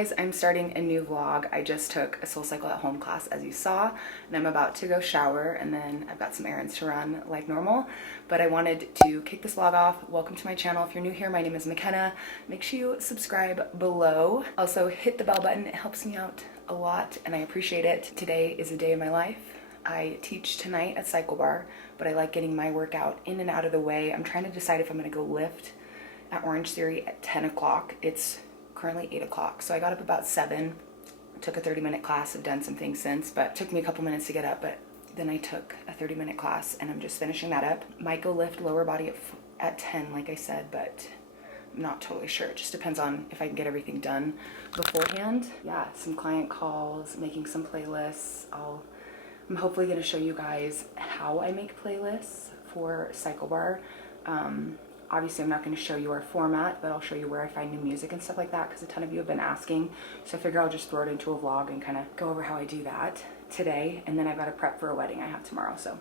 guys, I'm starting a new vlog. I just took a SoulCycle at home class, as you saw, and I'm about to go shower, and then I've got some errands to run like normal. But I wanted to kick this vlog off. Welcome to my channel. If you're new here, my name is McKenna. Make sure you subscribe below. Also hit the bell button. It helps me out a lot and I appreciate it. Today is a day of my life. I teach tonight at Cycle Bar, but I like getting my workout in and out of the way. I'm trying to decide if I'm gonna go lift at Orange Theory at 10 o'clock. It's currently 8 o'clock, so I got up about 7. Took a 30-minute class. I've done some things since, but it took me a couple minutes to get up, but then I took a 30-minute class and I'm just finishing that up. Might go lift lower body at 10, like I said, but I'm not totally sure. It just depends on if I can get everything done beforehand. Yeah, some client calls, making some playlists. I'm hopefully gonna show you guys how I make playlists for Cycle Bar. Obviously, I'm not going to show you our format, but I'll show you where I find new music and stuff like that because a ton of you have been asking. So I figure I'll just throw it into a vlog and kind of go over how I do that today. And then I've got to prep for a wedding I have tomorrow. So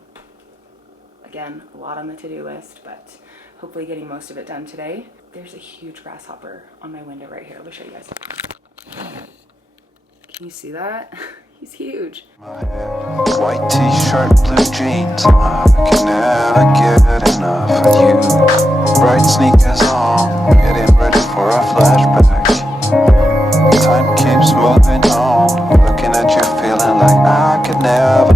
again, a lot on the to-do list, but hopefully getting most of it done today. There's a huge grasshopper on my window right here. Let me show you guys. Can you see that? He's huge. White t-shirt, blue jeans. I can never get enough of you. Bright sneakers on, getting ready for a flashback. Time keeps moving on, looking at you, feeling like I could never.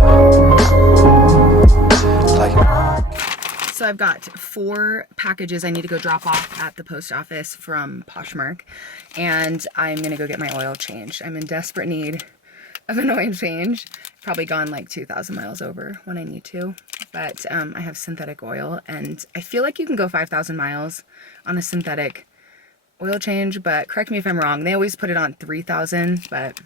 So I've got 4 packages I need to go drop off at the post office from Poshmark, and I'm gonna go get my oil changed. I'm in desperate need of an oil change. Probably gone like 2,000 miles over when I need to, but I have synthetic oil, and I feel like you can go 5,000 miles on a synthetic oil change, but correct me if I'm wrong. They always put it on 3,000, but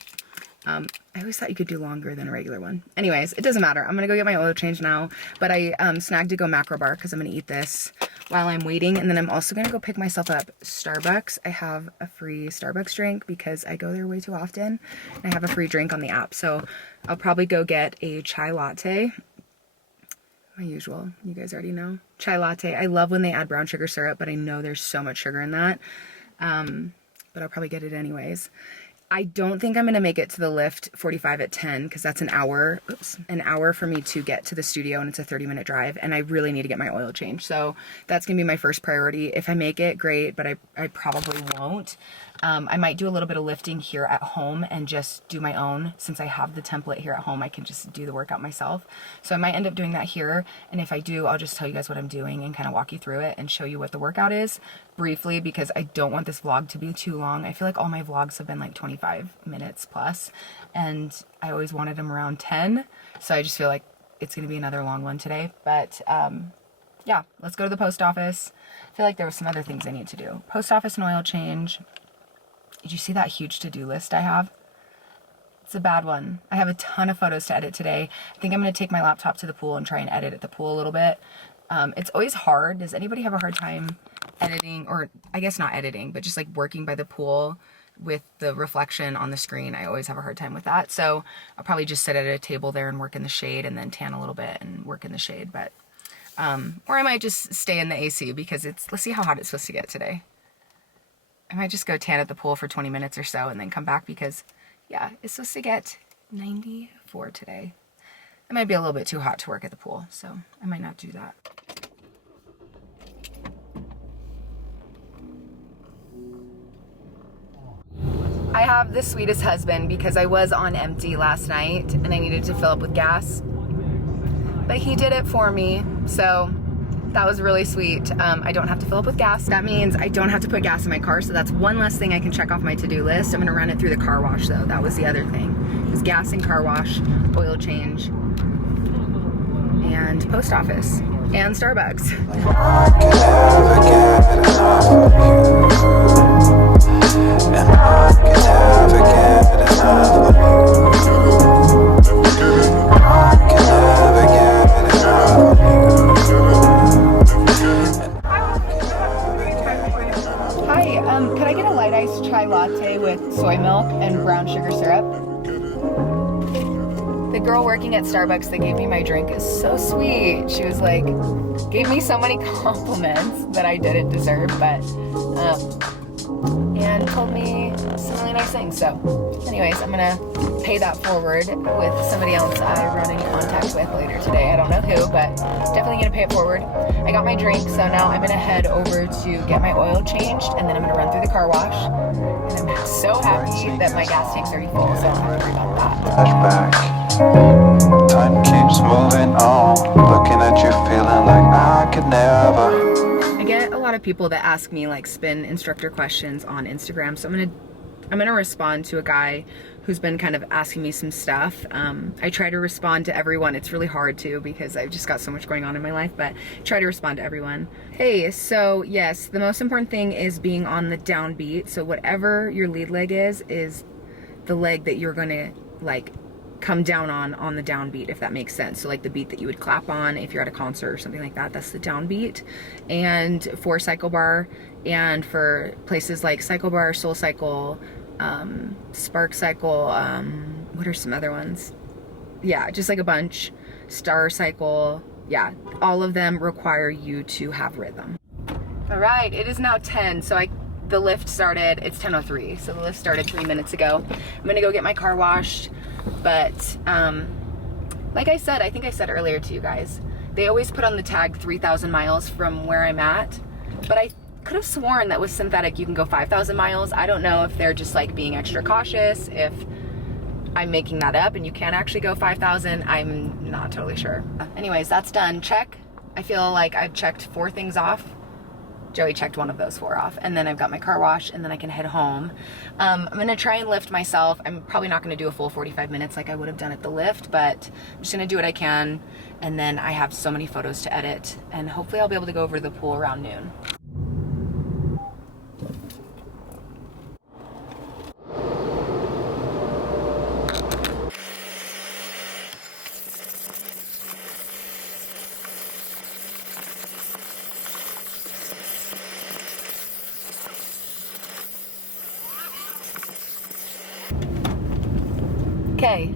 I always thought you could do longer than a regular one. Anyways, it doesn't matter. I'm gonna go get my oil change now, but I snagged to go macro bar because I'm gonna eat this while I'm waiting, and then I'm also gonna go pick myself up Starbucks. I have a free Starbucks drink because I go there way too often. I have a free drink on the app, so I'll probably go get a chai latte. My usual, you guys already know. Chai latte. I love when they add brown sugar syrup, but I know there's so much sugar in that. But I'll probably get it anyways. I don't think I'm going to make it to the lift 45 at 10 because that's an hour for me to get to the studio, and it's a 30-minute drive, and I really need to get my oil changed. So that's going to be my first priority. If I make it, great, but I probably won't. I might do a little bit of lifting here at home and just do my own. Since I have the template here at home, I can just do the workout myself. So I might end up doing that here, and if I do, I'll just tell you guys what I'm doing and kind of walk you through it and show you what the workout is briefly, because I don't want this vlog to be too long. I feel like all my vlogs have been like 25 minutes plus, and I always wanted them around 10, so I just feel like it's going to be another long one today. But yeah, let's go to the post office. I feel like there were some other things I need to do. Post office and oil change. Did you see that huge to-do list I have? It's a bad one. I have a ton of photos to edit today. I think I'm going to take my laptop to the pool and try and edit at the pool a little bit. It's always hard. Does anybody have a hard time editing, or I guess not editing, but just like working by the pool with the reflection on the screen? I always have a hard time with that. So I'll probably just sit at a table there and work in the shade, and then tan a little bit and work in the shade. But or I might just stay in the AC because let's see how hot it's supposed to get today. I might just go tan at the pool for 20 minutes or so and then come back because, yeah, it's supposed to get 94 today. It might be a little bit too hot to work at the pool, so I might not do that. I have the sweetest husband because I was on empty last night and I needed to fill up with gas, but he did it for me, so that was really sweet. I don't have to fill up with gas. That means I don't have to put gas in my car, so that's one less thing I can check off my to-do list. I'm gonna run it through the car wash though. That was the other thing. It was gas and car wash, oil change, and post office, and Starbucks. Could I get a light iced chai latte with soy milk and brown sugar syrup? The girl working at Starbucks that gave me my drink is so sweet. She was like, gave me so many compliments that I didn't deserve, but and told me some really nice things. So anyways, I'm gonna pay that forward with somebody else I run in contact with later today. I don't know who, but definitely gonna pay it forward. I got my drink, so now I'm gonna head over to get my oil changed, and then I'm gonna run through the car wash. And I'm so happy that my gas tank's already full, so I don't have to worry about that. Flashback. Time keeps moving on. Looking at you, feeling like I could never. I get a lot of people that ask me like spin instructor questions on Instagram, so I'm gonna respond to a guy who's been kind of asking me some stuff. I try to respond to everyone. It's really hard to because I've just got so much going on in my life, but try to respond to everyone. Hey, so yes, the most important thing is being on the downbeat. So whatever your lead leg is the leg that you're gonna like come down on the downbeat, if that makes sense. So like the beat that you would clap on if you're at a concert or something like that, that's the downbeat. And for Cycle Bar and for places like Cycle Bar, Soul Cycle, Spark Cycle, what are some other ones? Yeah, just like a bunch. Star Cycle, yeah, all of them require you to have rhythm. All right, it is now 10, so the lift started, it's 10:03, so the lift started 3 minutes ago. I'm gonna go get my car washed, but like I said, I think I said earlier to you guys, they always put on the tag 3,000 miles from where I'm at, but I could have sworn that with synthetic you can go 5,000 miles. I don't know if they're just like being extra cautious, if I'm making that up and you can actually go 5,000. I'm not totally sure. Anyways, that's done. Check. I feel like I've checked 4 things off. Joey checked one of those 4 off, and then I've got my car wash, and then I can head home. I'm gonna try and lift myself. I'm probably not gonna do a full 45 minutes like I would have done at the lift, but I'm just gonna do what I can, and then I have so many photos to edit, and hopefully I'll be able to go over to the pool around noon. Okay,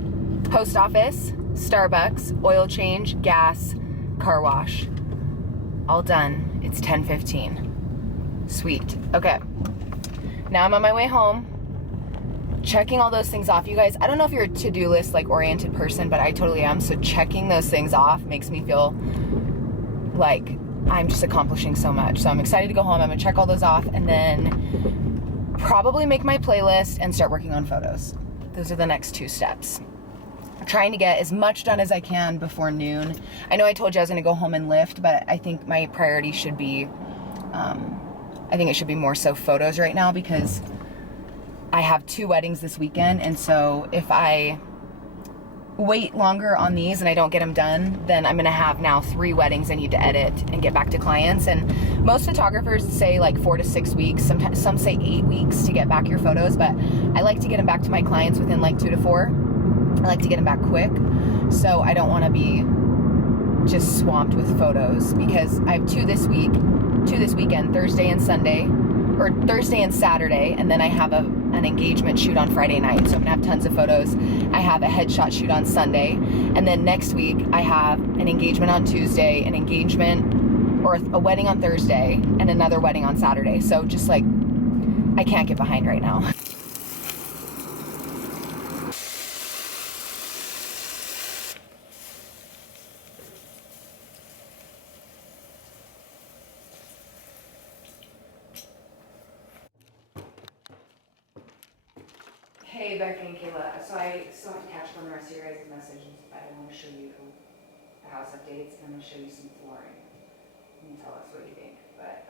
post office, Starbucks, oil change, gas, car wash. All done. It's 10:15. Sweet. Okay. Now I'm on my way home. Checking all those things off. You guys, I don't know if you're a to-do list like oriented person, but I totally am. So checking those things off makes me feel like I'm just accomplishing so much. So I'm excited to go home. I'm gonna check all those off and then probably make my playlist and start working on photos. Those are the next 2 steps. I'm trying to get as much done as I can before noon. I know I told you I was gonna go home and lift, but I think my priority should be, I think it should be more so photos right now because I have 2 weddings this weekend, and so if I wait longer on these and I don't get them done, then I'm gonna have now 3 weddings I need to edit and get back to clients. And most photographers say like 4 to 6 weeks. Sometimes some say 8 weeks to get back your photos, but I like to get them back to my clients within like 2 to 4. I like to get them back quick, so I don't want to be just swamped with photos because I have 2 this weekend, Thursday and Sunday, or Thursday and Saturday, and then I have an engagement shoot on Friday night, so I'm gonna have tons of photos. I have a headshot shoot on Sunday, and then next week I have an engagement on Tuesday, an engagement or a wedding on Thursday, and another wedding on Saturday. So just like, I can't get behind right now. Hey, Becky and Kayla. So I still have to catch up on the rest of your guys' messages. I want to show you the house updates, and I'm going to show you some flooring. You can tell us what you think. But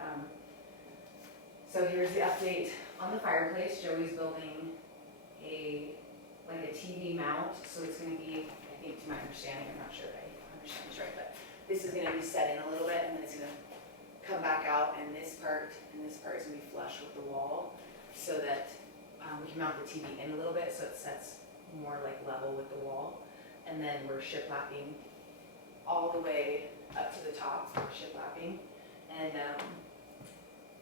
so here's the update on the fireplace. Joey's building a TV mount. So it's going to be, I think to my understanding, I'm not sure if I understand this right, but this is going to be set in a little bit, and then it's going to come back out, and this part is going to be flush with the wall, so that we can mount the TV in a little bit so it sets more like level with the wall. And then we're shiplapping all the way up to the top, shiplapping. And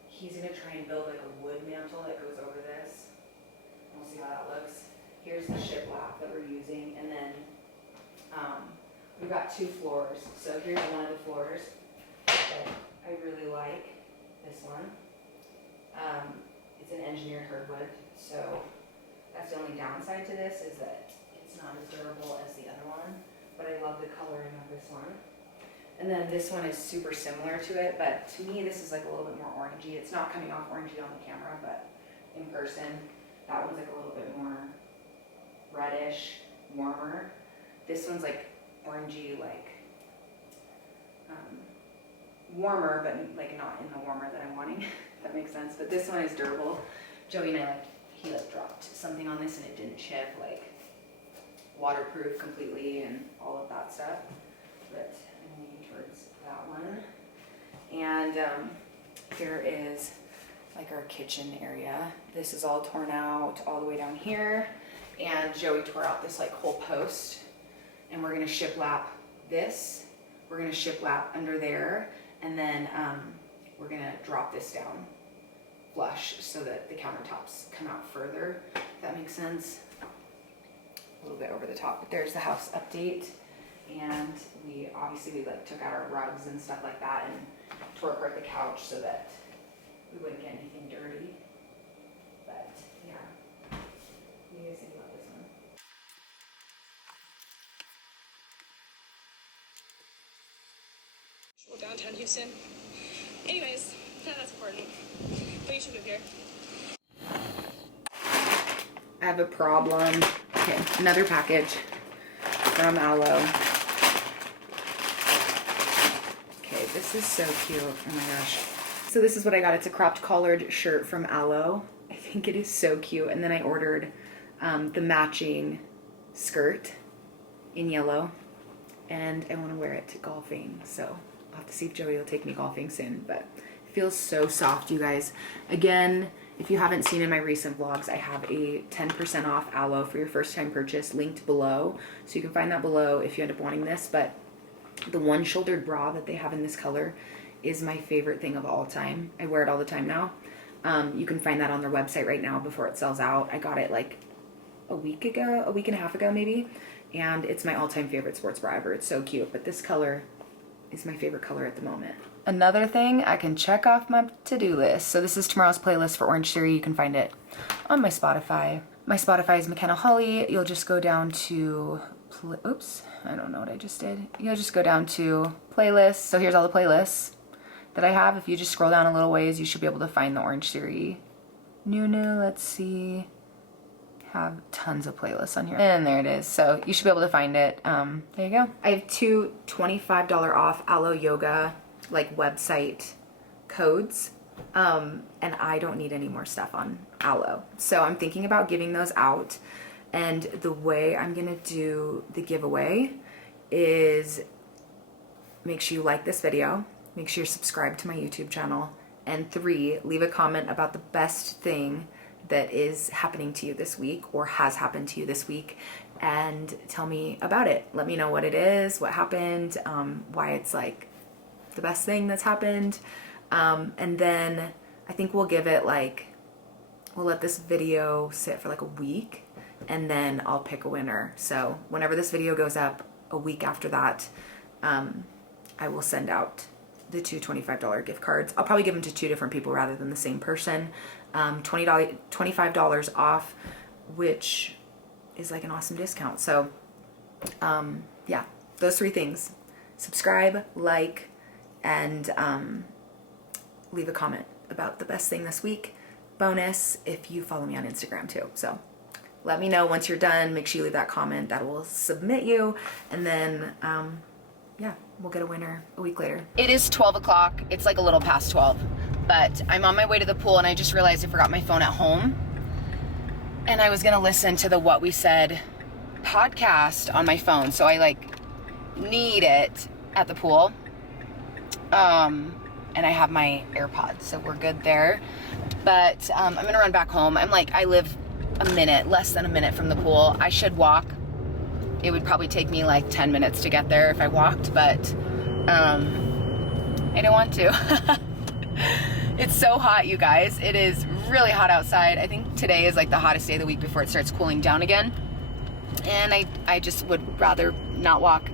he's gonna try and build like a wood mantle that goes over this. We'll see how that looks. Here's the shiplap that we're using. And then we've got 2 floors. So here's one of the floors that I really like, this one. It's an engineered hardwood, so that's the only downside to this, is that it's not as durable as the other one, but I love the coloring of this one. And then this one is super similar to it, but to me this is like a little bit more orangey. It's not coming off orangey on the camera, but in person, that one's like a little bit more reddish, warmer. This one's like orangey, like warmer, but like not in the warmer that I'm wanting, if that makes sense. But this one is durable. Joey and I, he dropped something on this and it didn't chip, like waterproof completely and all of that stuff. But I'm leaning towards that one. And here is like our kitchen area. This is all torn out all the way down here. And Joey tore out this like whole post. And we're gonna shiplap this. We're gonna shiplap under there. And then we're gonna drop this down flush so that the countertops come out further, if that makes sense. A little bit over the top, but there's the house update. And we like took out our rugs and stuff like that and tore apart the couch so that we wouldn't get anything dirty. But yeah, what do you guys think about this one? Well, downtown Houston. Anyways, that's important. But you should move here. I have a problem. Okay, another package from Aloe. Okay, this is so cute. Oh my gosh. So this is what I got. It's a cropped collared shirt from Aloe. I think it is so cute. And then I ordered the matching skirt in yellow. And I want to wear it to golfing. So I'll have to see if Joey will take me golfing soon. But it feels so soft, you guys. Again, if you haven't seen in my recent vlogs, I have a 10% off Aloe for your first time purchase linked below. So you can find that below if you end up wanting this. But the one shouldered bra that they have in this color is my favorite thing of all time. I wear it all the time now. You can find that on their website right now before it sells out. I got it like a week and a half ago maybe. And it's my all-time favorite sports bra ever. It's so cute. But this color is my favorite color at the moment. Another thing I can check off my to-do list. So this is tomorrow's playlist for Orange Theory. You can find it on my Spotify. My Spotify is McKenna Holly. You'll just go down to, oops, I don't know what I just did. You'll just go down to playlists. So here's all the playlists that I have. If you just scroll down a little ways, you should be able to find the Orange Theory. New, let's see. Have tons of playlists on here. And there it is. So you should be able to find it. There you go. I have two $25 off Aloe Yoga like website codes. And I don't need any more stuff on Aloe. So I'm thinking about giving those out. And the way I'm gonna do the giveaway is make sure you like this video, make sure you're subscribed to my YouTube channel, and 3, leave a comment about the best thing that is happening to you this week or has happened to you this week, and tell me about it. Let me know what it is, what happened, why it's like the best thing that's happened. And then I think we'll give it like, we'll let this video sit for like a week and then I'll pick a winner. So whenever this video goes up, a week after that, I will send out the 2 $25 gift cards. I'll probably give them to 2 different people rather than the same person. $25 off, which is like an awesome discount. So yeah, those 3 things: subscribe, like, and leave a comment about the best thing this week. Bonus if you follow me on Instagram too. So let me know once you're done. Make sure you leave that comment. That will submit you, and then yeah, we'll get a winner a week later. It is 12 o'clock. It's like a little past 12, but I'm on my way to the pool and I just realized I forgot my phone at home. And I was gonna listen to the What We Said podcast on my phone. So I like need it at the pool. And I have my AirPods, so we're good there. But I'm gonna run back home. I live less than a minute from the pool. I should walk. It would probably take me like 10 minutes to get there if I walked, but I don't want to. It's so hot, you guys. It is really hot outside. I think today is like the hottest day of the week before it starts cooling down again. And I just would rather not walk.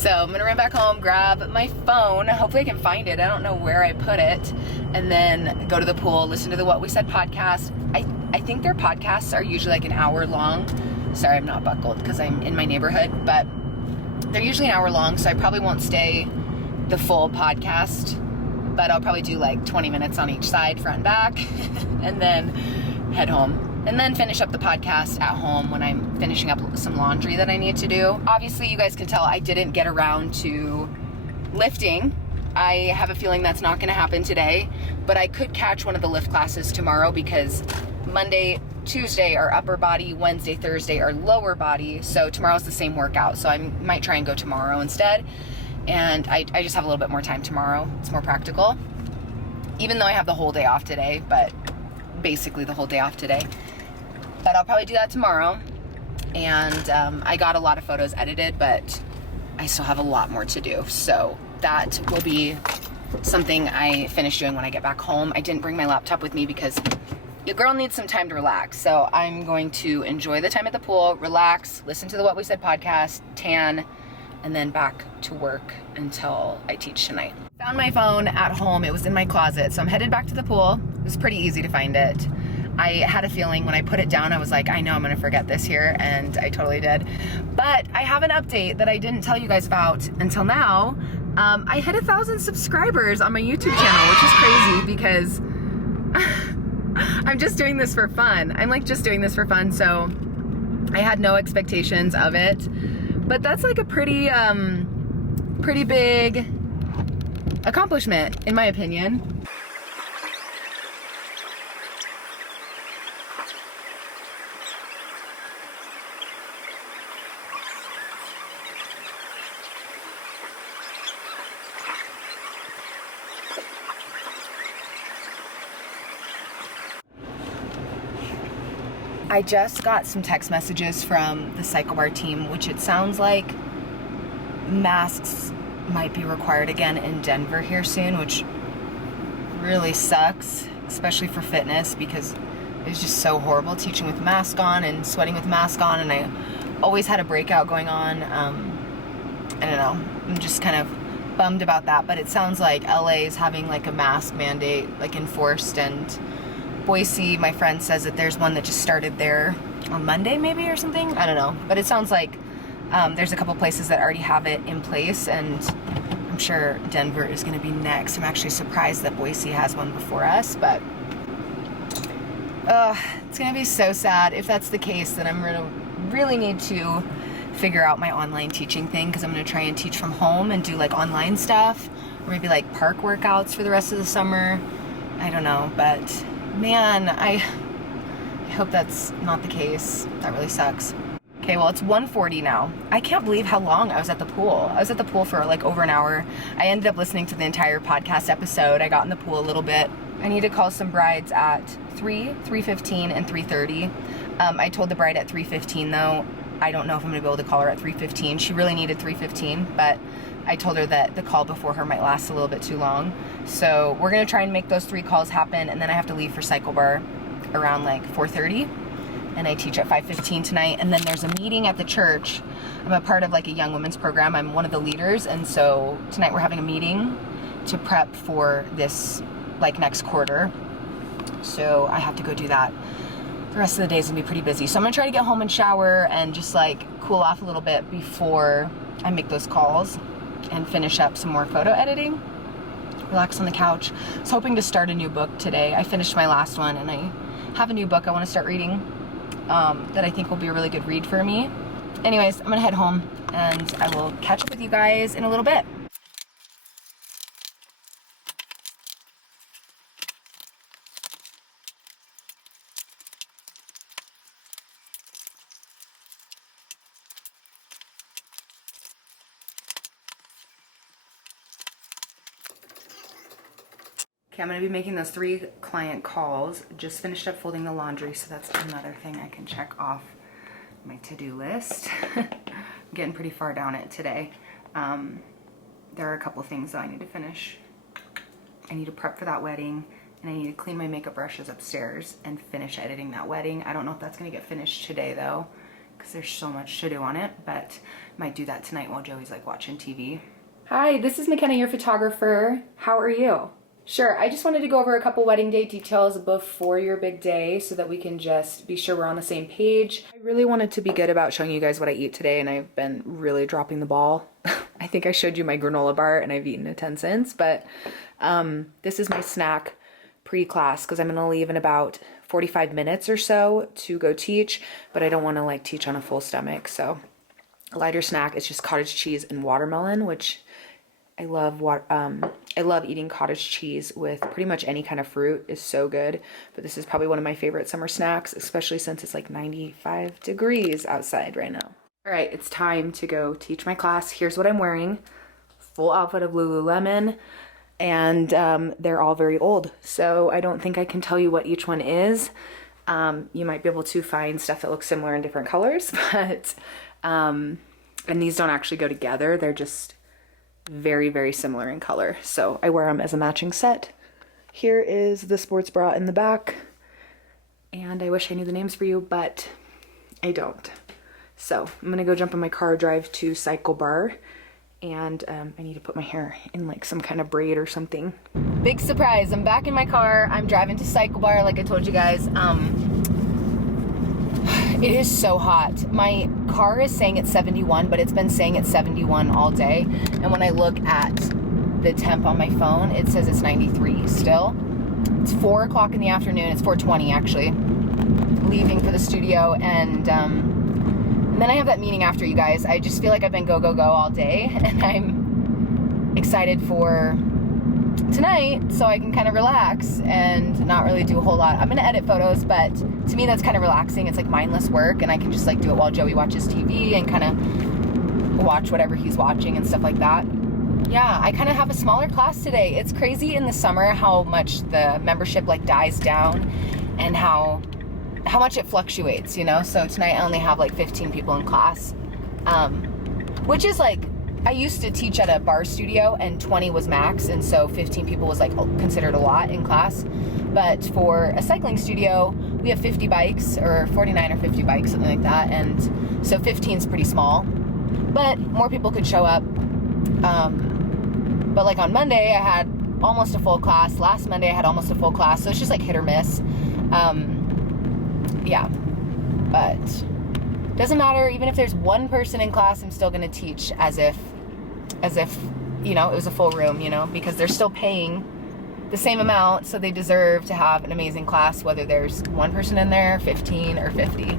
So I'm gonna run back home, grab my phone. Hopefully I can find it. I don't know where I put it. And then go to the pool, listen to the What We Said podcast. I think their podcasts are usually like an hour long. Sorry, I'm not buckled because I'm in my neighborhood, but they're usually an hour long, so I probably won't stay the full podcast, but I'll probably do like 20 minutes on each side, front and back, and then head home. And then finish up the podcast at home when I'm finishing up some laundry that I need to do. Obviously, you guys can tell I didn't get around to lifting. I have a feeling that's not gonna happen today, but I could catch one of the lift classes tomorrow because Monday, Tuesday are upper body, Wednesday, Thursday are lower body. So tomorrow's the same workout. So I might try and go tomorrow instead. And I just have a little bit more time tomorrow. It's more practical. Even though I have the whole day off today, but basically the whole day off today. But I'll probably do that tomorrow. And I got a lot of photos edited, but I still have a lot more to do. So that will be something I finish doing when I get back home. I didn't bring my laptop with me because your girl needs some time to relax. So I'm going to enjoy the time at the pool, relax, listen to the What We Said podcast, tan, and then back to work until I teach tonight. Found my phone at home. It was in my closet. So I'm headed back to the pool. It was pretty easy to find it. I had a feeling when I put it down, I was like, I know I'm gonna forget this here, and I totally did. But I have an update that I didn't tell you guys about until now. I hit 1,000 subscribers on my YouTube channel, which is crazy because I'm just doing this for fun. I'm like just doing this for fun, so I had no expectations of it. But that's like a pretty big accomplishment, in my opinion. I just got some text messages from the Cycle Bar team, which it sounds like masks might be required again in Denver here soon, which really sucks, especially for fitness, because it's just so horrible teaching with mask on and sweating with mask on, and I always had a breakout going on. I don't know, I'm just kind of bummed about that, but it sounds like LA is having like a mask mandate like enforced, and Boise, my friend says that there's one that just started there on Monday maybe or something. I don't know, but it sounds like there's a couple places that already have it in place, and I'm sure Denver is going to be next. I'm actually surprised that Boise has one before us, but it's going to be so sad if that's the case. Then I'm going to really need to figure out my online teaching thing, because I'm going to try and teach from home and do like online stuff, or maybe like park workouts for the rest of the summer. I don't know, but man, I hope that's not the case. That really sucks. Okay, well, it's 1:40 now. I can't believe how long I was at the pool. I was at the pool for like over an hour. I ended up listening to the entire podcast episode. I got in the pool a little bit. I need to call some brides at 3:15, and 3:30. I told the bride at 3:15 though. I don't know if I'm gonna be able to call her at 3:15. She really needed 3:15, but I told her that the call before her might last a little bit too long. So we're gonna try and make those 3 calls happen, and then I have to leave for Cycle Bar around like 4:30, and I teach at 5:15 tonight. And then there's a meeting at the church. I'm a part of like a young women's program. I'm one of the leaders, and so tonight we're having a meeting to prep for this like next quarter. So I have to go do that. The rest of the day is gonna be pretty busy. So I'm gonna try to get home and shower and just like cool off a little bit before I make those calls and finish up some more photo editing. Relax on the couch. I was hoping to start a new book today. I finished my last one, and I have a new book I want to start reading that I think will be a really good read for me. Anyways, I'm gonna head home, and I will catch up with you guys in a little bit. Okay, I'm gonna be making those 3 client calls. Just finished up folding the laundry, so that's another thing I can check off my to-do list. I'm getting pretty far down it today. There are a couple things that I need to finish. I need to prep for that wedding, and I need to clean my makeup brushes upstairs and finish editing that wedding. I don't know if that's gonna get finished today though, because there's so much to do on it, but might do that tonight while Joey's like watching TV. Hi, this is McKenna, your photographer. How are you? Sure, I just wanted to go over a couple wedding day details before your big day so that we can just be sure we're on the same page. I really wanted to be good about showing you guys what I eat today, and I've been really dropping the ball. I think I showed you my granola bar and I've eaten it 10 cents, but this is my snack pre-class because I'm gonna leave in about 45 minutes or so to go teach, but I don't wanna like teach on a full stomach, so a lighter snack is just cottage cheese and watermelon, which I love. I love eating cottage cheese with pretty much any kind of fruit. It's so good, but this is probably one of my favorite summer snacks, especially since it's like 95 degrees outside right now. All right, it's time to go teach my class. Here's what I'm wearing. Full outfit of Lululemon, and they're all very old, so I don't think I can tell you what each one is. You might be able to find stuff that looks similar in different colors, but and these don't actually go together. They're just very, very similar in color. So I wear them as a matching set. Here is the sports bra in the back. And I wish I knew the names for you, but I don't. So I'm gonna go jump in my car, drive to Cycle Bar, and I need to put my hair in like some kind of braid or something. Big surprise, I'm back in my car. I'm driving to Cycle Bar like I told you guys. It is so hot. My car is saying it's 71, but it's been saying it's 71 all day. And when I look at the temp on my phone, it says it's 93 still. It's 4 o'clock in the afternoon. It's 4:20 actually. Leaving for the studio, and then I have that meeting after, you guys. I just feel like I've been go, go, go all day, and I'm excited for tonight so I can kind of relax and not really do a whole lot. I'm gonna edit photos, but to me that's kind of relaxing. It's like mindless work, and I can just like do it while Joey watches TV and kind of watch whatever he's watching and stuff like that. Yeah, I kind of have a smaller class today. It's crazy in the summer how much the membership like dies down and how much it fluctuates, you know? So tonight I only have like 15 people in class, which is like, I used to teach at a bar studio and 20 was max, and so 15 people was like considered a lot in class. But for a cycling studio, we have 50 bikes, or 49 or 50 bikes, something like that, and so 15 is pretty small. But more people could show up. But like on Monday, I had almost a full class. Last Monday, I had almost a full class, so it's just like hit or miss. Yeah, but doesn't matter. Even if there's one person in class, I'm still gonna teach as if, you know, it was a full room, you know, because they're still paying the same amount, so they deserve to have an amazing class, whether there's one person in there, 15 or 50.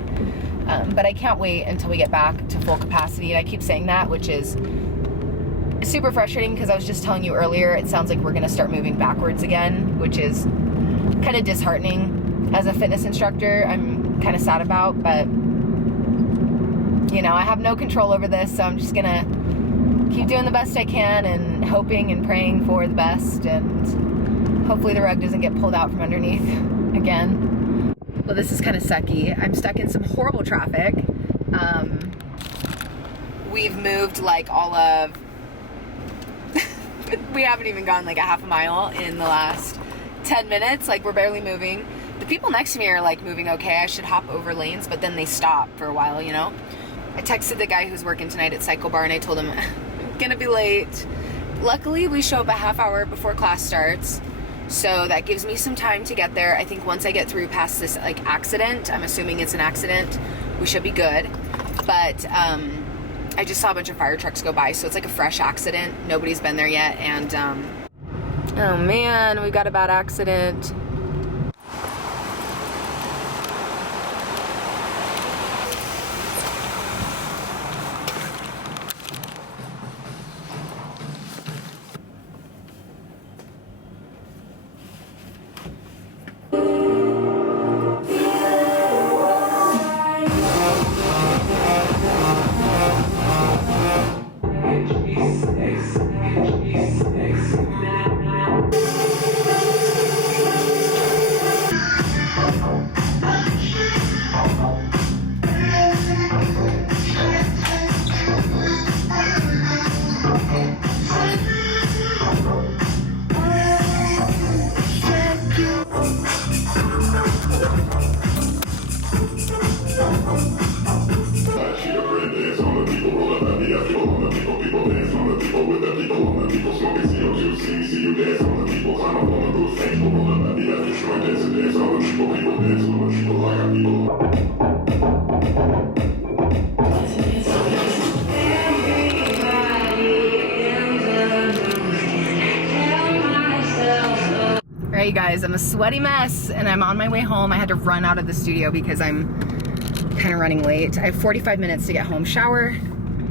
But I can't wait until we get back to full capacity, and I keep saying that, which is super frustrating because I was just telling you earlier, it sounds like we're gonna start moving backwards again, which is kind of disheartening. As a fitness instructor, I'm kind of sad about, but you know, I have no control over this, so I'm just gonna keep doing the best I can and hoping and praying for the best, and hopefully the rug doesn't get pulled out from underneath again. Well, this is kind of sucky. I'm stuck in some horrible traffic. We've moved like all of, we haven't even gone like a half a mile in the last 10 minutes, like we're barely moving. The people next to me are like moving okay. I should hop over lanes, but then they stop for a while, you know? I texted the guy who's working tonight at Cycle Bar and I told him, I'm gonna be late. Luckily, we show up a half hour before class starts, so that gives me some time to get there. I think once I get through past this like accident, I'm assuming it's an accident, we should be good. But I just saw a bunch of fire trucks go by, so it's like a fresh accident. Nobody's been there yet, and oh man, we got a bad accident. Alright, you guys, I'm a sweaty mess and I'm on my way home. I had to run out of the studio because I'm kind of running late. I have 45 minutes to get home, shower,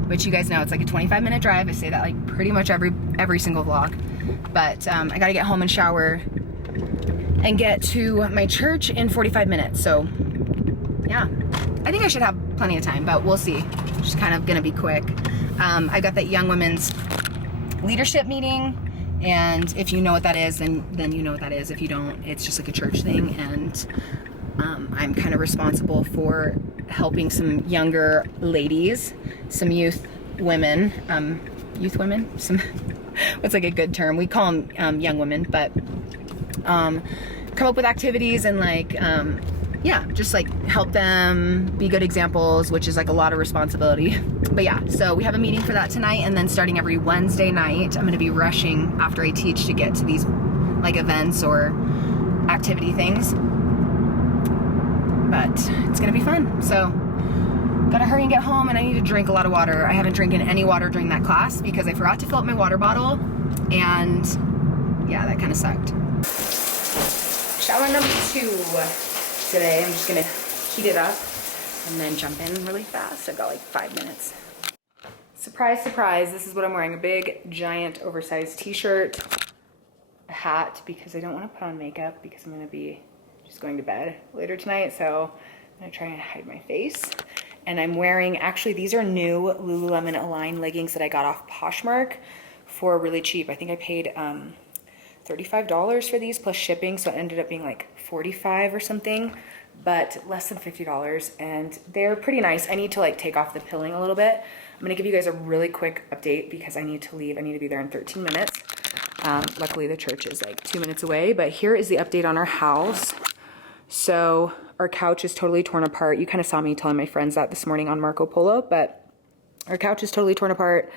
which you guys know it's like a 25-minute drive. I say that like pretty much every single vlog. But I gotta get home and shower and get to my church in 45 minutes. So yeah, I think I should have plenty of time, but we'll see. Just kind of gonna be quick. I got that Young Women's Leadership meeting, and if you know what that is, then you know what that is. If you don't, it's just like a church thing, and I'm kind of responsible for helping some younger ladies, some youth women, some, what's like a good term? We call them young women, but come up with activities and like, yeah, just like help them be good examples, which is like a lot of responsibility. But yeah, so we have a meeting for that tonight, and then starting every Wednesday night, I'm gonna be rushing after I teach to get to these like events or activity things. But it's gonna be fun. So gotta hurry and get home, and I need to drink a lot of water. I haven't drinking any water during that class because I forgot to fill up my water bottle, and yeah, that kind of sucked. Shower number 2 today. I'm just gonna heat it up and then jump in really fast. I've got like 5 minutes. Surprise, surprise, this is what I'm wearing. A big, giant, oversized t-shirt, a hat, because I don't want to put on makeup because I'm gonna be just going to bed later tonight, so I'm gonna try and hide my face. And I'm wearing, actually these are new Lululemon Align leggings that I got off Poshmark for really cheap. I think I paid $35 for these plus shipping, so it ended up being like $45 or something, but less than $50, and they're pretty nice. I need to like take off the pilling a little bit. I'm gonna give you guys a really quick update because I need to leave. I need to be there in 13 minutes. Luckily the church is like 2 minutes away, but here is the update on our house. So our couch is totally torn apart. You kind of saw me telling my friends that this morning on Marco Polo, but our couch is totally torn apart,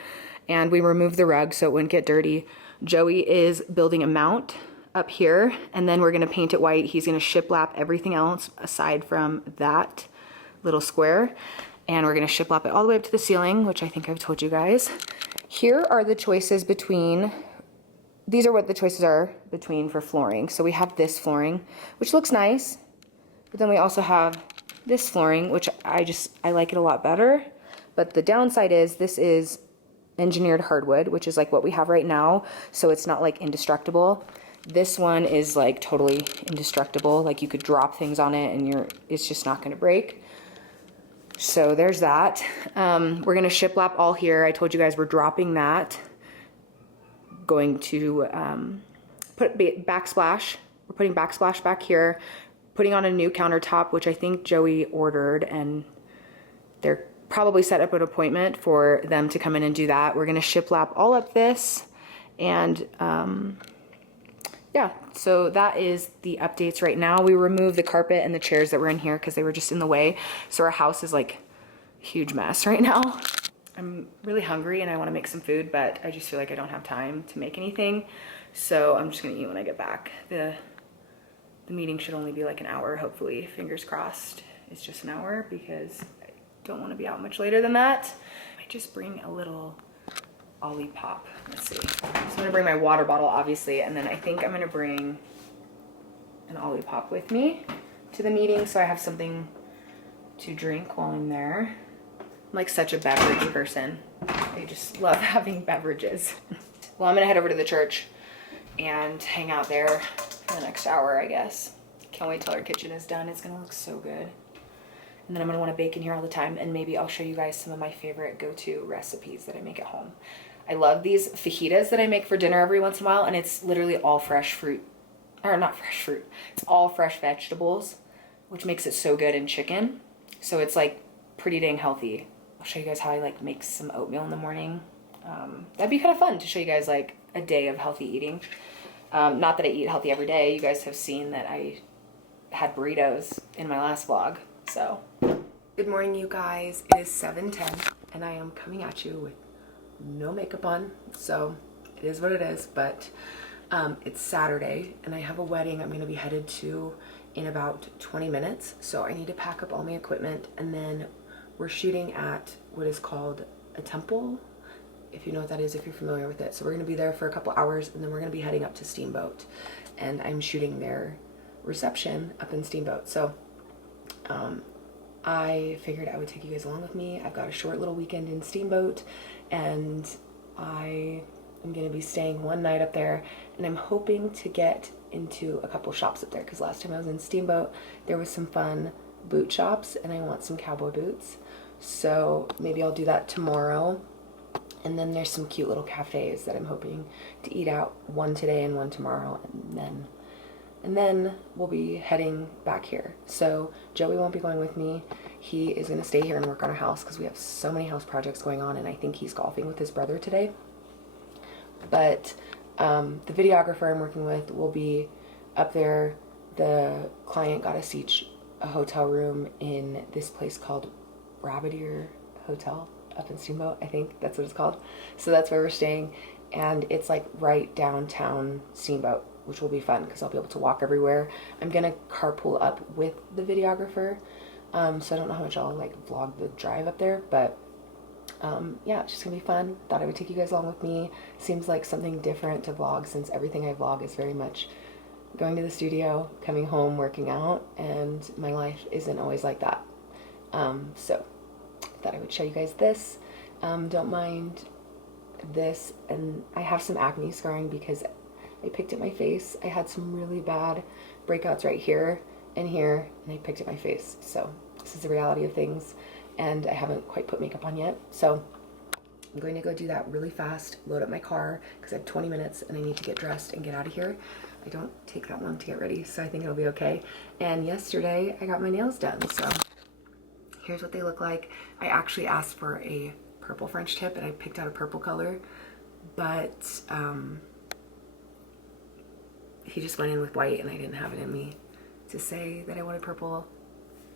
and we removed the rug so it wouldn't get dirty. Joey is building a mount up here, and then we're gonna paint it white. He's gonna shiplap everything else aside from that little square, and we're gonna shiplap it all the way up to the ceiling, which I think I've told you guys. Here are the choices between, these are what the choices are between for flooring. So we have this flooring, which looks nice, but then we also have this flooring, which I like it a lot better. But the downside is this is engineered hardwood, which is like what we have right now, so it's not like indestructible. This one is like totally indestructible, like you could drop things on it and it's just not gonna break. So there's that. We're gonna shiplap all here. I told you guys we're dropping that. Going to put backsplash. We're putting backsplash back here, putting on a new countertop, which I think Joey ordered, and they're probably set up an appointment for them to come in and do that. We're gonna shiplap all up this, and yeah, so that is the updates right now. We removed the carpet and the chairs that were in here because they were just in the way. So our house is like a huge mess right now. I'm really hungry and I want to make some food, but I just feel like I don't have time to make anything. So I'm just gonna eat when I get back. The meeting should only be like an hour, hopefully, fingers crossed. It's just an hour because I don't want to be out much later than that. I might just bring a little Ollie Pop. Let's see. So I'm gonna bring my water bottle, obviously, and then I think I'm gonna bring an Ollie Pop with me to the meeting so I have something to drink while I'm there. I'm like such a beverage person. I just love having beverages. Well, I'm gonna head over to the church and hang out there for the next hour, I guess. Can't wait till our kitchen is done. It's gonna look so good. And then I'm gonna wanna bake in here all the time, and maybe I'll show you guys some of my favorite go-to recipes that I make at home. I love these fajitas that I make for dinner every once in a while, and it's literally all fresh fruit, or not fresh fruit, it's all fresh vegetables, which makes it so good in chicken. So it's like pretty dang healthy. I'll show you guys how I like make some oatmeal in the morning. That'd be kind of fun to show you guys like a day of healthy eating. Not that I eat healthy every day. You guys have seen that I had burritos in my last vlog, so. Good morning, you guys. It is 7:10 and I am coming at you with no makeup on, so it is what it is, but it's Saturday and I have a wedding I'm gonna be headed to in about 20 minutes. So I need to pack up all my equipment, and then we're shooting at what is called a temple, if you know what that is, if you're familiar with it. So we're gonna be there for a couple hours, and then we're gonna be heading up to Steamboat, and I'm shooting their reception up in Steamboat. So I figured I would take you guys along with me. I've got a short little weekend in Steamboat, and I am gonna be staying one night up there, and I'm hoping to get into a couple shops up there, because last time I was in Steamboat there was some fun boot shops, and I want some cowboy boots. So maybe I'll do that tomorrow. And then there's some cute little cafes that I'm hoping to eat out, one today and one tomorrow, and then we'll be heading back here. So Joey won't be going with me. He is gonna stay here and work on our house because we have so many house projects going on, and I think he's golfing with his brother today. But the videographer I'm working with will be up there. The client got us each a hotel room in this place called Rabbit Ear Hotel up in Steamboat. I think that's what it's called. So that's where we're staying, and it's like right downtown Steamboat, which will be fun because I'll be able to walk everywhere. I'm gonna carpool up with the videographer, so I don't know how much I'll like vlog the drive up there, but yeah, it's just gonna be fun. Thought I would take you guys along with me. Seems like something different to vlog, since everything I vlog is very much going to the studio, coming home, working out, and my life isn't always like that. So thought I would show you guys this. Don't mind this, and I have some acne scarring because I picked at my face. I had some really bad breakouts right here and here, and I picked at my face. So this is the reality of things, and I haven't quite put makeup on yet. So I'm going to go do that really fast, load up my car, because I have 20 minutes and I need to get dressed and get out of here. I don't take that long to get ready, so I think it'll be okay. And yesterday I got my nails done, so here's what they look like. I actually asked for a purple French tip, and I picked out a purple color, but he just went in with white, and I didn't have it in me to say that I wanted purple,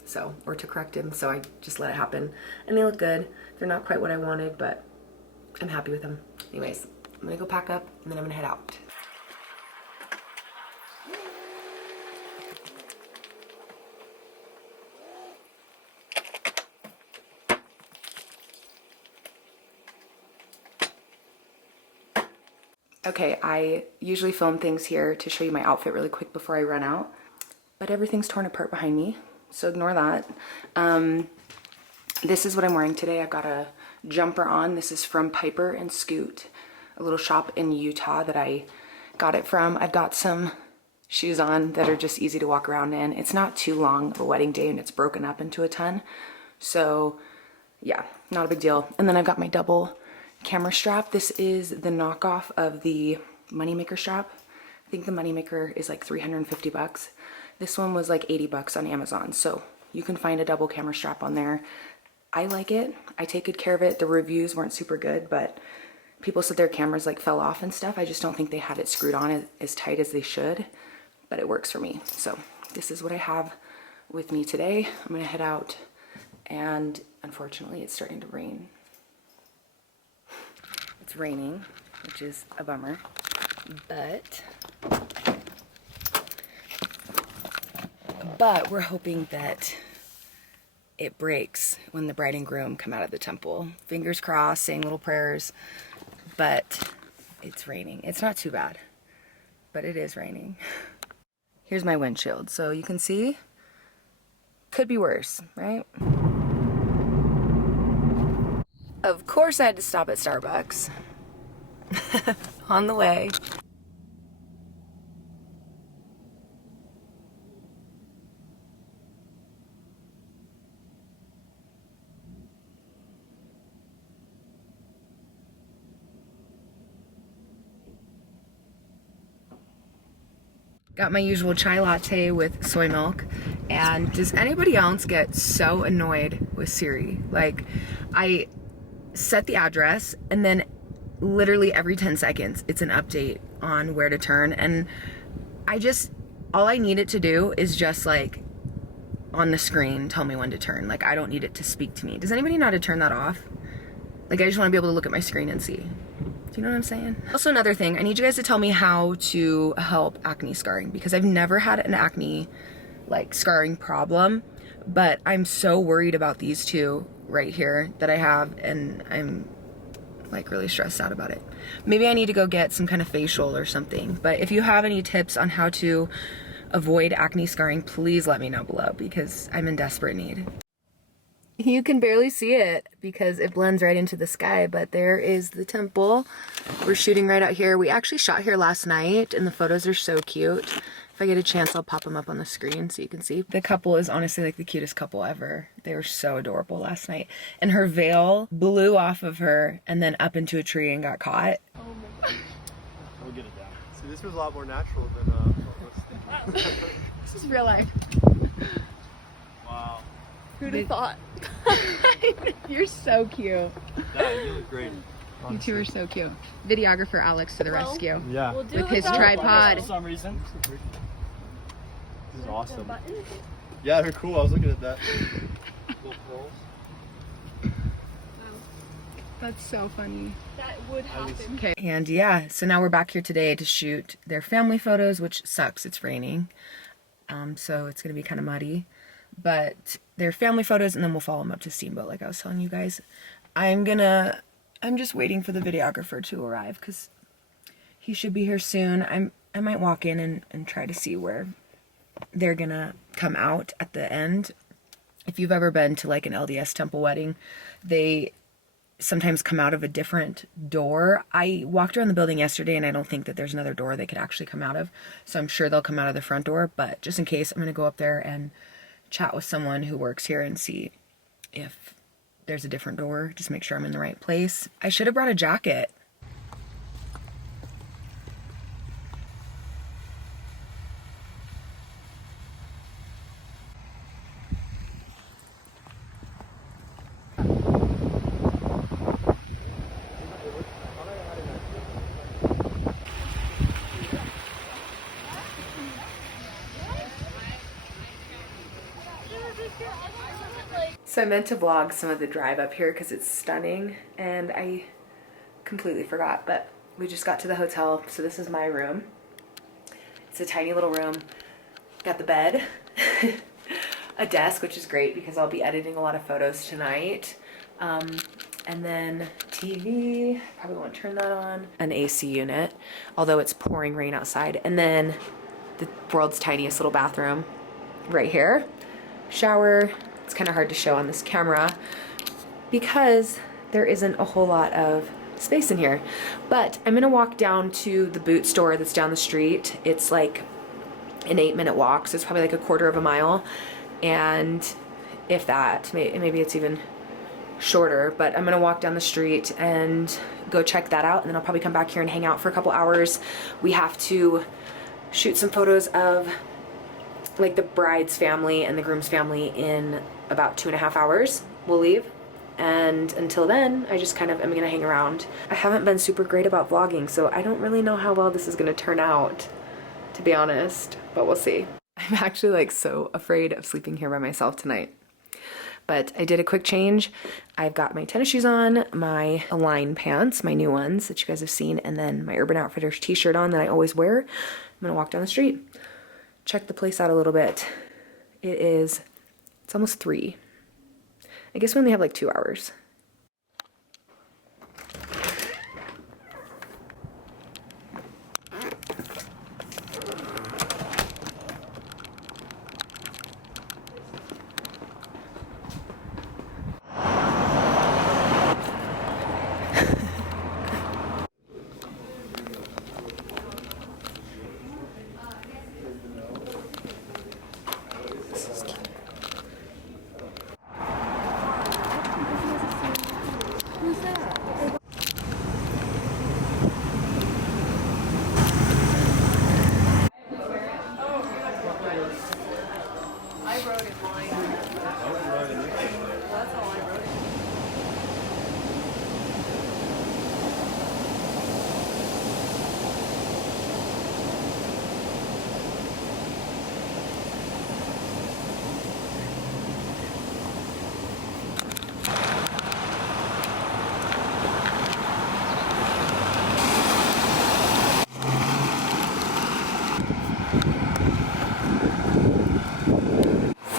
so, or to correct him, so I just let it happen. And they look good. They're not quite what I wanted, but I'm happy with them. Anyways, I'm gonna go pack up, and then I'm gonna head out. Okay, I usually film things here to show you my outfit really quick before I run out, but everything's torn apart behind me, so ignore that. This is what I'm wearing today. I've got a jumper on. This is from Piper and Scoot, a little shop in Utah that I got it from. I've got some shoes on that are just easy to walk around in. It's not too long of a wedding day, and it's broken up into a ton, so yeah, not a big deal. And then I've got my double camera strap. This is the knockoff of the Moneymaker strap. I think the Moneymaker is like 350 bucks. This one was like 80 bucks on Amazon, so you can find a double camera strap on there. I like it. I take good care of it. The reviews weren't super good, but people said their cameras like fell off and stuff. I just don't think they had it screwed on as tight as they should, but it works for me. So this is what I have with me today. I'm gonna head out, and unfortunately it's starting to rain. It's raining, which is a bummer, but we're hoping that it breaks when the bride and groom come out of the temple. Fingers crossed, saying little prayers, but it's raining. It's not too bad, but it is raining. Here's my windshield, so you can see, could be worse, right? Of course I had to stop at Starbucks on the way. Got my usual chai latte with soy milk. And does anybody else get so annoyed with Siri? Like, I set the address, and then literally every 10 seconds it's an update on where to turn, and all I need it to do is just like on the screen tell me when to turn. Like, I don't need it to speak to me. Does anybody know how to turn that off? Like, I just want to be able to look at my screen and see. Do you know what I'm saying? Also, another thing, I need you guys to tell me how to help acne scarring, because I've never had an acne like scarring problem, but I'm so worried about these two right here that I have, and I'm like really stressed out about it. Maybe I need to go get some kind of facial or something. But if you have any tips on how to avoid acne scarring, please let me know below, because I'm in desperate need. You can barely see it because it blends right into the sky, but there is the temple. We're shooting right out here. We actually shot here last night and the photos are so cute. If I get a chance, I'll pop them up on the screen so you can see. The couple is honestly like the cutest couple ever. They were so adorable last night. And her veil blew off of her and then up into a tree and got caught. Oh my god. We'll get it down. See, this was a lot more natural than what I was thinking. This is real life. Wow. Who'd have thought? You're so cute. Yeah, you look great. You two are so cute. Videographer Alex to the rescue. Yeah. We'll do With it his without- tripod. For some reason. This is awesome. Yeah, they're cool. I was looking at that. Little pearls. That's so funny. That would happen. Okay, and yeah, so now we're back here today to shoot their family photos, which sucks, it's raining. So it's gonna be kind of muddy. But their family photos, and then we'll follow them up to Steamboat like I was telling you guys. I'm just waiting for the videographer to arrive because he should be here soon. I might walk in and try to see where they're gonna come out at the end. If you've ever been to like an LDS temple wedding, they sometimes come out of a different door. I walked around the building yesterday and I don't think that there's another door they could actually come out of. So I'm sure they'll come out of the front door, but just in case, I'm gonna go up there and chat with someone who works here and see if there's a different door. Just make sure I'm in the right place. I should have brought a jacket. So I meant to vlog some of the drive up here because it's stunning, and I completely forgot, but we just got to the hotel. So this is my room. It's a tiny little room. Got the bed, a desk, which is great because I'll be editing a lot of photos tonight. And then TV, probably won't turn that on. An AC unit, although it's pouring rain outside. And then the world's tiniest little bathroom right here. Shower. It's kind of hard to show on this camera because there isn't a whole lot of space in here. But I'm gonna walk down to the boot store that's down the street. It's like an 8-minute walk, so it's probably like a quarter of a mile. And if that, maybe it's even shorter, but I'm gonna walk down the street and go check that out, and then I'll probably come back here and hang out for a couple hours. We have to shoot some photos of like the bride's family and the groom's family in about 2.5 hours. We'll leave, and until then I just kind of am gonna hang around. I haven't been super great about vlogging, so I don't really know how well this is gonna turn out, to be honest, but we'll see. I'm actually like so afraid of sleeping here by myself tonight. But I did a quick change. I've got my tennis shoes on, my Align pants, my new ones that you guys have seen, and then my Urban Outfitters t-shirt on that I always wear. I'm gonna walk down the street, check the place out a little bit. It's almost 3. I guess we only have like 2 hours.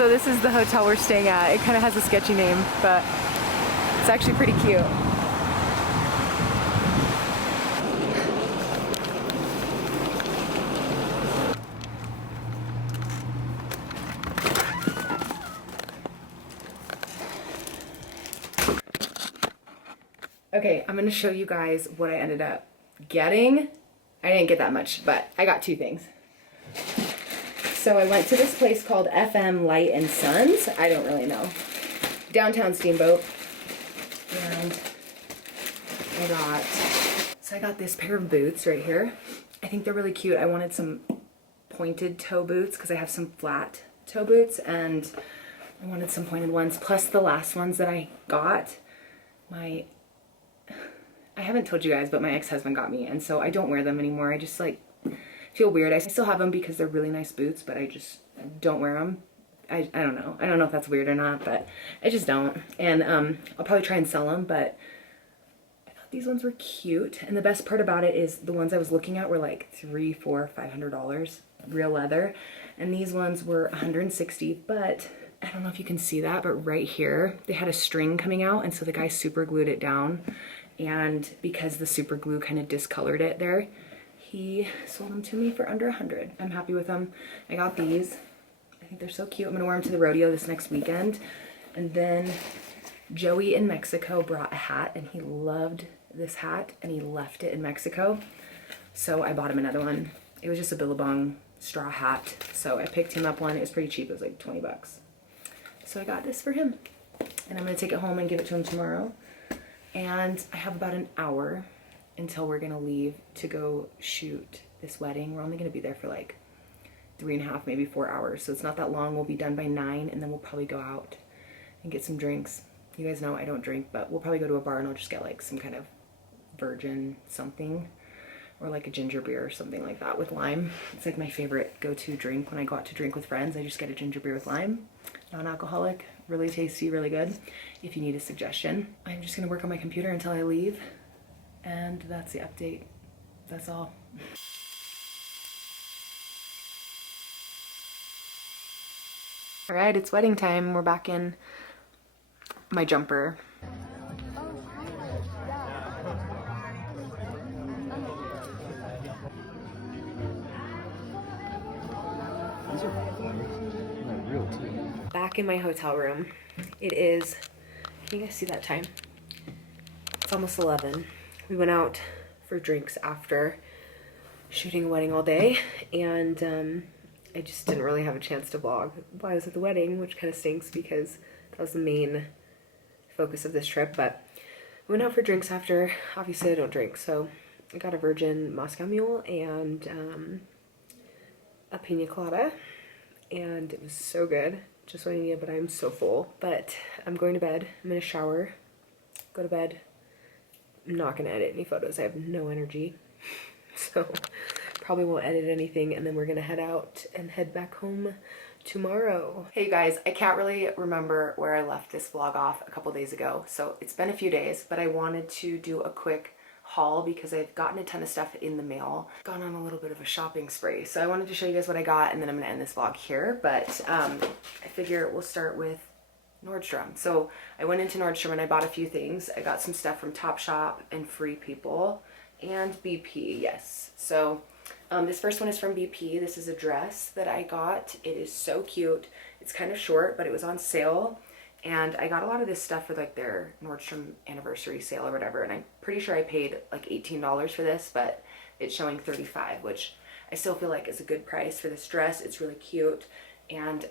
So this is the hotel we're staying at. It kind of has a sketchy name, but it's actually pretty cute. Okay, I'm gonna show you guys what I ended up getting. I didn't get that much, but I got two things. So I went to this place called FM Light and Sons. I don't really know. Downtown Steamboat. And I got this pair of boots right here. I think they're really cute. I wanted some pointed toe boots because I have some flat toe boots and I wanted some pointed ones. Plus the last ones that I got, I haven't told you guys, but my ex-husband got me, and so I don't wear them anymore. I just like feel weird. I still have them because they're really nice boots, but I just don't wear them. I don't know. I don't know if that's weird or not, but I just don't. And I'll probably try and sell them, but I thought these ones were cute. And the best part about it is the ones I was looking at were like $300, $400, $500 real leather, and these ones were $160. But I don't know if you can see that, but right here they had a string coming out, and so the guy super glued it down, and because the super glue kind of discolored it there, he sold them to me for under $100. I'm happy with them. I got these. I think they're so cute. I'm gonna wear them to the rodeo this next weekend. And then Joey in Mexico brought a hat, and he loved this hat, and he left it in Mexico. So I bought him another one. It was just a Billabong straw hat. So I picked him up one. It was pretty cheap. It was like 20 bucks. So I got this for him. And I'm gonna take it home and give it to him tomorrow. And I have about an hour until we're gonna leave to go shoot this wedding. We're only gonna be there for like 3.5, maybe 4 hours. So it's not that long. We'll be done by 9, and then we'll probably go out and get some drinks. You guys know I don't drink, but we'll probably go to a bar and I'll just get like some kind of virgin something, or like a ginger beer or something like that with lime. It's like my favorite go-to drink when I go out to drink with friends. I just get a ginger beer with lime, non-alcoholic, really tasty, really good. If you need a suggestion. I'm just gonna work on my computer until I leave, and that's the update. That's all. All right, it's wedding time. We're back in my jumper. These are real too. Back in my hotel room. It is, can you guys see that time? It's almost 11. We went out for drinks after shooting a wedding all day, and I just didn't really have a chance to vlog while I was at the wedding, which kind of stinks because that was the main focus of this trip. But we went out for drinks after. Obviously I don't drink, so I got a virgin Moscow Mule and a pina colada, and it was so good. Just what I needed, but I'm so full. But I'm going to bed. I'm gonna shower, go to bed. I'm not gonna edit any photos. I have no energy. So probably won't edit anything, and then we're gonna head out and head back home tomorrow. Hey guys, I can't really remember where I left this vlog off a couple days ago, so it's been a few days, but I wanted to do a quick haul because I've gotten a ton of stuff in the mail. Gone on a little bit of a shopping spree, so I wanted to show you guys what I got, and then I'm gonna end this vlog here, but I figure we'll start with Nordstrom. So I went into Nordstrom and I bought a few things. I got some stuff from Topshop and Free People and BP, yes. So this first one is from BP. This is a dress that I got. It is so cute. It's kind of short, but it was on sale. And I got a lot of this stuff for like their Nordstrom anniversary sale or whatever. And I'm pretty sure I paid like $18 for this, but it's showing $35, which I still feel like is a good price for this dress. It's really cute. And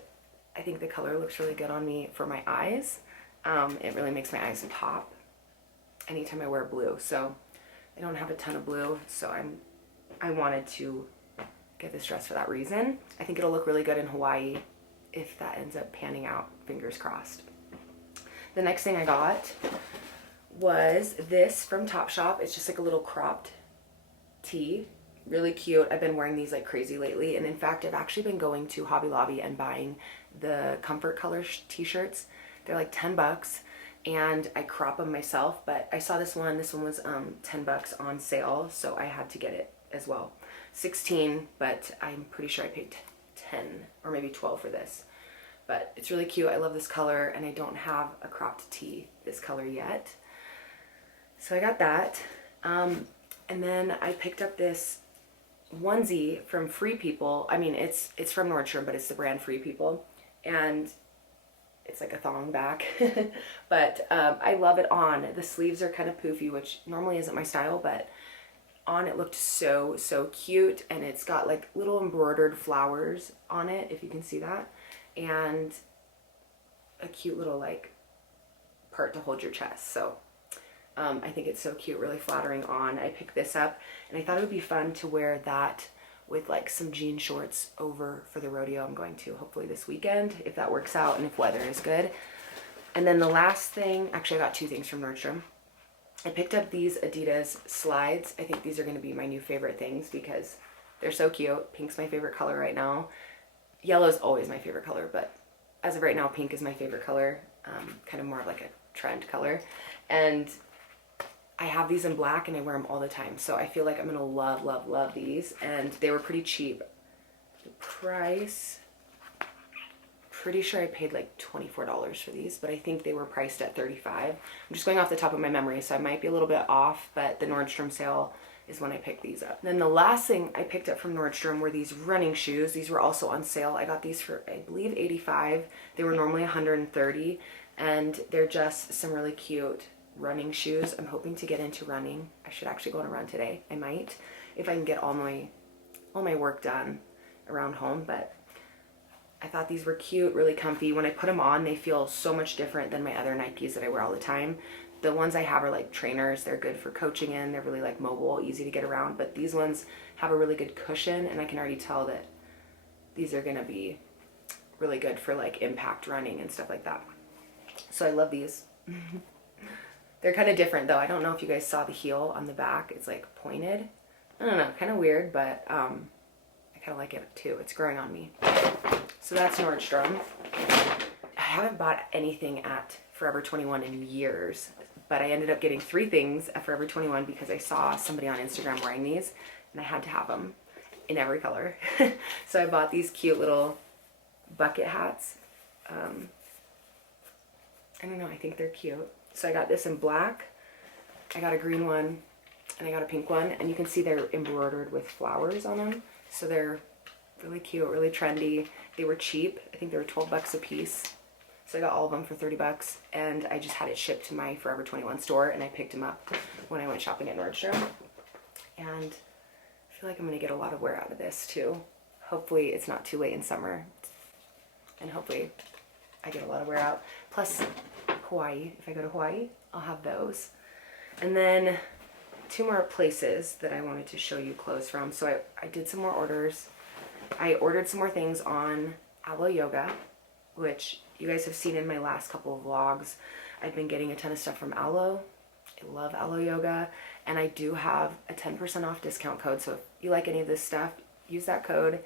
I think the color looks really good on me for my eyes. It really makes my eyes pop anytime I wear blue. So I don't have a ton of blue, so I wanted to get this dress for that reason. I think it'll look really good in Hawaii if that ends up panning out, fingers crossed. The next thing I got was this from Topshop. It's just like a little cropped tee. Really cute. I've been wearing these like crazy lately, and in fact I've actually been going to Hobby Lobby and buying the comfort color t-shirts. They're like 10 bucks and I crop them myself, but I saw this one was 10 bucks on sale, so I had to get it as well. 16, but I'm pretty sure I paid 10 or maybe 12 for this. but it's really cute. I love this color, and I don't have a cropped tee this color yet. So I got that. And then I picked up this onesie from Free People. I mean, it's from Nordstrom, but it's the brand Free People. And it's like a thong back. But I love it on. The sleeves are kind of poofy, which normally isn't my style, but on it looked so cute. And it's got like little embroidered flowers on it, if you can see that, and a cute little like part to hold your chest. So I think it's so cute, really flattering on. I picked this up, and I thought it would be fun to wear that with like some jean shorts over for the rodeo I'm going to hopefully this weekend, if that works out and if weather is good. And then the last thing, actually I got two things from Nordstrom. I picked up these Adidas slides. I think these are going to be my new favorite things because they're so cute. Pink's my favorite color right now. Yellow's always my favorite color, but as of right now, pink is my favorite color. Kind of more of like a trend color. And I have these in black and I wear them all the time. So I feel like I'm going to love these. And they were pretty cheap. The price, pretty sure I paid like $24 for these, but I think they were priced at $35. I'm just going off the top of my memory, so I might be a little bit off, but the Nordstrom sale is when I picked these up. Then the last thing I picked up from Nordstrom were these running shoes. These were also on sale. I got these for, I believe, $85. They were normally $130, and they're just some really cute running shoes. I'm hoping to get into running. I should actually go on a run today. I might, if I can get all my work done around home, but I thought these were cute, really comfy. When I put them on, they feel so much different than my other Nikes that I wear all the time. The ones I have are like trainers. They're good for coaching in. They're really like mobile, easy to get around, but these ones have a really good cushion, and I can already tell that these are gonna be really good for like impact running and stuff like that. So I love these. They're kind of different though. I don't know if you guys saw the heel on the back. It's like pointed. I don't know, kind of weird, but I kind of like it too. It's growing on me. So that's Nordstrom. I haven't bought anything at Forever 21 in years, but I ended up getting 3 things at Forever 21 because I saw somebody on Instagram wearing these, and I had to have them in every color. So I bought these cute little bucket hats. I don't know, I think they're cute. So I got this in black, I got a green one, and I got a pink one, and you can see they're embroidered with flowers on them. So they're really cute, really trendy. They were cheap. I think they were 12 bucks a piece. So I got all of them for 30 bucks, and I just had it shipped to my Forever 21 store, and I picked them up when I went shopping at Nordstrom. And I feel like I'm gonna get a lot of wear out of this too. Hopefully it's not too late in summer, and hopefully I get a lot of wear out. Plus Hawaii, if I go to Hawaii, I'll have those. And then 2 more places that I wanted to show you clothes from. So I did some more orders. I ordered some more things on Alo Yoga, which you guys have seen in my last couple of vlogs. I've been getting a ton of stuff from Alo. I love Alo Yoga, and I do have a 10% off discount code. So if you like any of this stuff, use that code.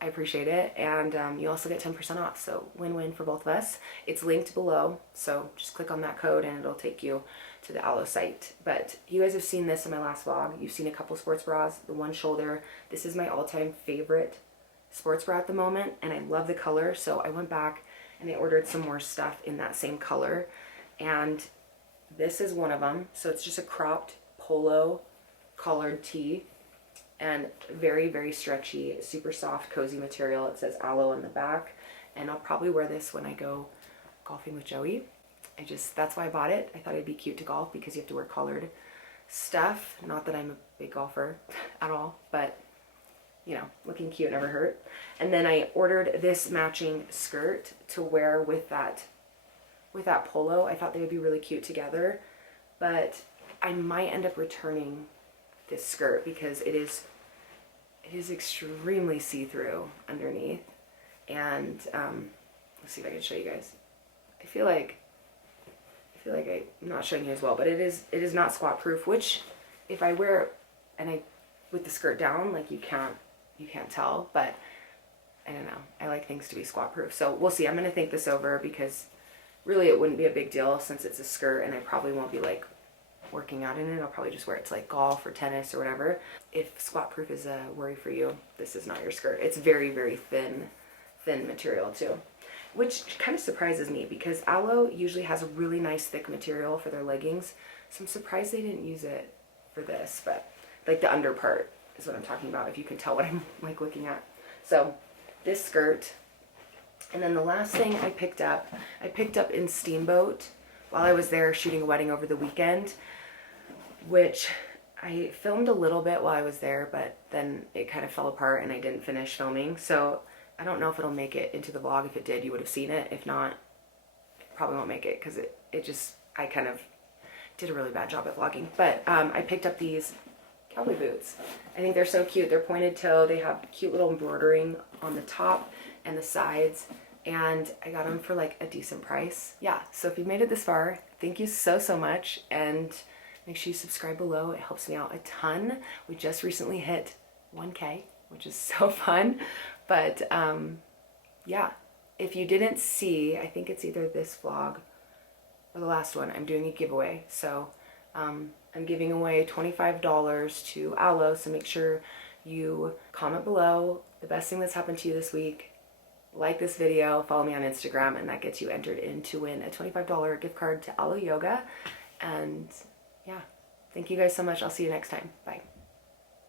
I appreciate it. And you also get 10% off. So win-win for both of us. It's linked below. So just click on that code and it'll take you to the Alo site. But you guys have seen this in my last vlog. You've seen a couple sports bras, the one shoulder. This is my all-time favorite sports bra at the moment, and I love the color. So I went back and I ordered some more stuff in that same color. And this is one of them. So it's just a cropped polo collared tee, and very stretchy, super soft, cozy material. It says Alo on the back, and I'll probably wear this when I go golfing with Joey. That's why I bought it. I thought it'd be cute to golf because you have to wear collared stuff. Not that I'm a big golfer at all, but you know, looking cute never hurt. And then I ordered this matching skirt to wear with that polo. I thought they would be really cute together, but I might end up returning this skirt because it is extremely see-through underneath. And let's see if I can show you guys. I feel like I'm not showing you as well, but it is not squat proof, which if I wear it and I with the skirt down, like you can't tell, but I don't know. I like things to be squat proof. So we'll see. I'm going to think this over because really it wouldn't be a big deal since it's a skirt, and I probably won't be like working out in it. I'll probably just wear it to like golf or tennis or whatever. If squat proof is a worry for you, this is not your skirt. It's very thin material too. which kind of surprises me because Aloe usually has a really nice thick material for their leggings. So I'm surprised they didn't use it for this, but like the under part is what I'm talking about, if you can tell what I'm like looking at. So this skirt, and then the last thing I picked up in Steamboat while I was there shooting a wedding over the weekend, which I filmed a little bit while I was there, but then it kind of fell apart and I didn't finish filming. So I don't know if it'll make it into the vlog. If it did, you would have seen it. If not, it probably won't make it because I kind of did a really bad job at vlogging. But I picked up these cowboy boots. I think they're so cute. They're pointed toe. They have cute little embroidering on the top and the sides. And I got them for like a decent price. Yeah, so if you made it this far, thank you so, so much. And make sure you subscribe below. It helps me out a ton. We just recently hit 1K, which is so fun. But yeah, if you didn't see, I think it's either this vlog or the last one, I'm doing a giveaway. So I'm giving away $25 to Aloe. So make sure you comment below the best thing that's happened to you this week. Like this video, follow me on Instagram, and that gets you entered in to win a $25 gift card to Aloe Yoga. And yeah, thank you guys so much. I'll see you next time. Bye.